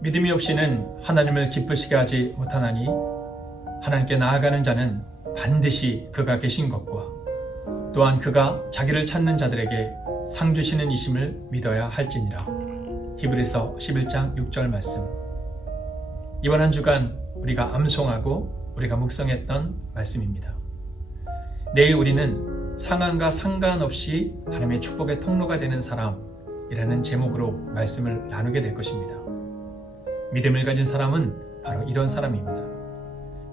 믿음이 없이는 하나님을 기쁘시게 하지 못하나니 하나님께 나아가는 자는 반드시 그가 계신 것과 또한 그가 자기를 찾는 자들에게 상 주시는 이심을 믿어야 할지니라. 히브리서 11장 6절 말씀. 이번 한 주간 우리가 암송하고 우리가 묵상했던 말씀입니다. 내일 우리는 상황과 상관없이 하나님의 축복의 통로가 되는 사람이라는 제목으로 말씀을 나누게 될 것입니다. 믿음을 가진 사람은 바로 이런 사람입니다.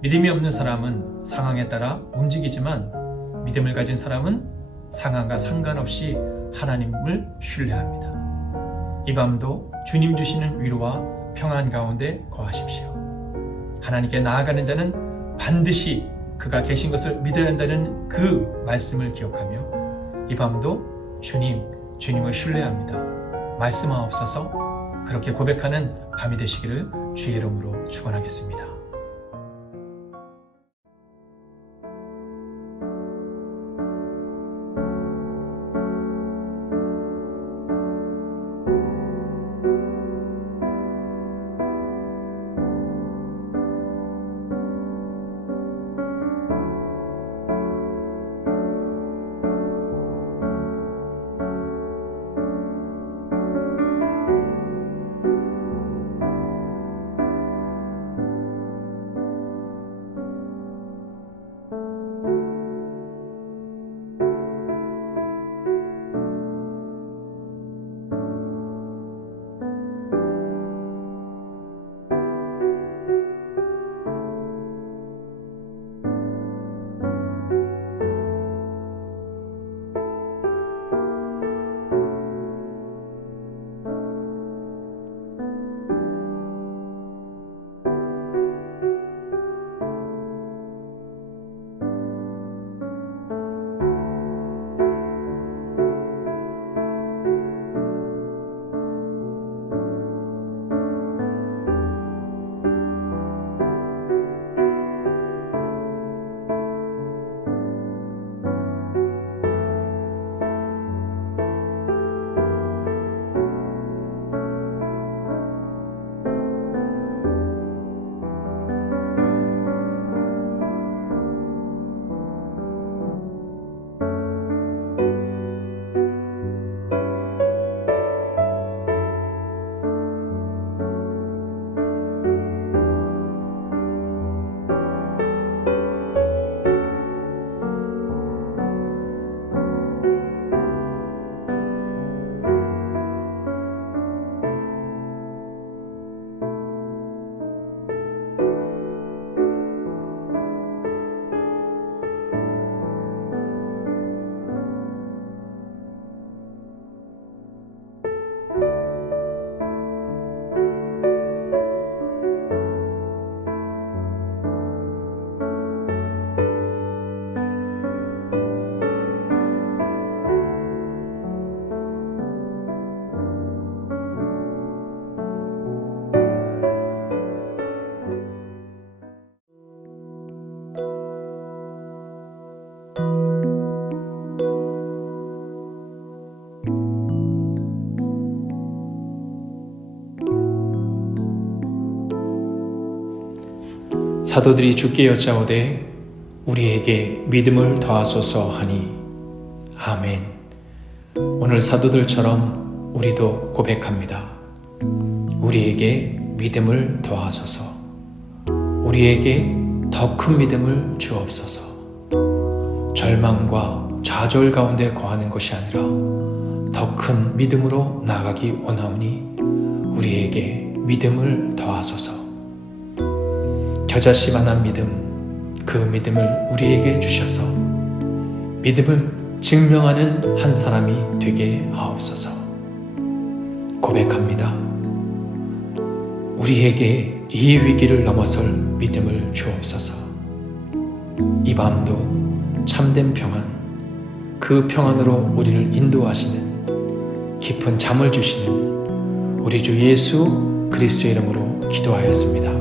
믿음이 없는 사람은 상황에 따라 움직이지만 믿음을 가진 사람은 상황과 상관없이 하나님을 신뢰합니다. 이 밤도 주님 주시는 위로와 평안 가운데 거하십시오. 하나님께 나아가는 자는 반드시 그가 계신 것을 믿어야 한다는 그 말씀을 기억하며 이 밤도 주님, 주님을 신뢰합니다. 말씀하옵소서 그렇게 고백하는 밤이 되시기를 주의 이름으로 축원하겠습니다. 사도들이 주께 여짜오되 우리에게 믿음을 더하소서 하니 아멘. 오늘 사도들처럼 우리도 고백합니다. 우리에게 믿음을 더하소서. 우리에게 더 큰 믿음을 주옵소서. 절망과 좌절 가운데 거하는 것이 아니라 더 큰 믿음으로 나가기 원하오니 우리에게 믿음을 더하소서. 겨자씨만한 믿음, 그 믿음을 우리에게 주셔서 믿음을 증명하는 한 사람이 되게 하옵소서. 고백합니다. 우리에게 이 위기를 넘어설 믿음을 주옵소서. 이 밤도 참된 평안, 그 평안으로 우리를 인도하시는 깊은 잠을 주시는 우리 주 예수 그리스도의 이름으로 기도하였습니다.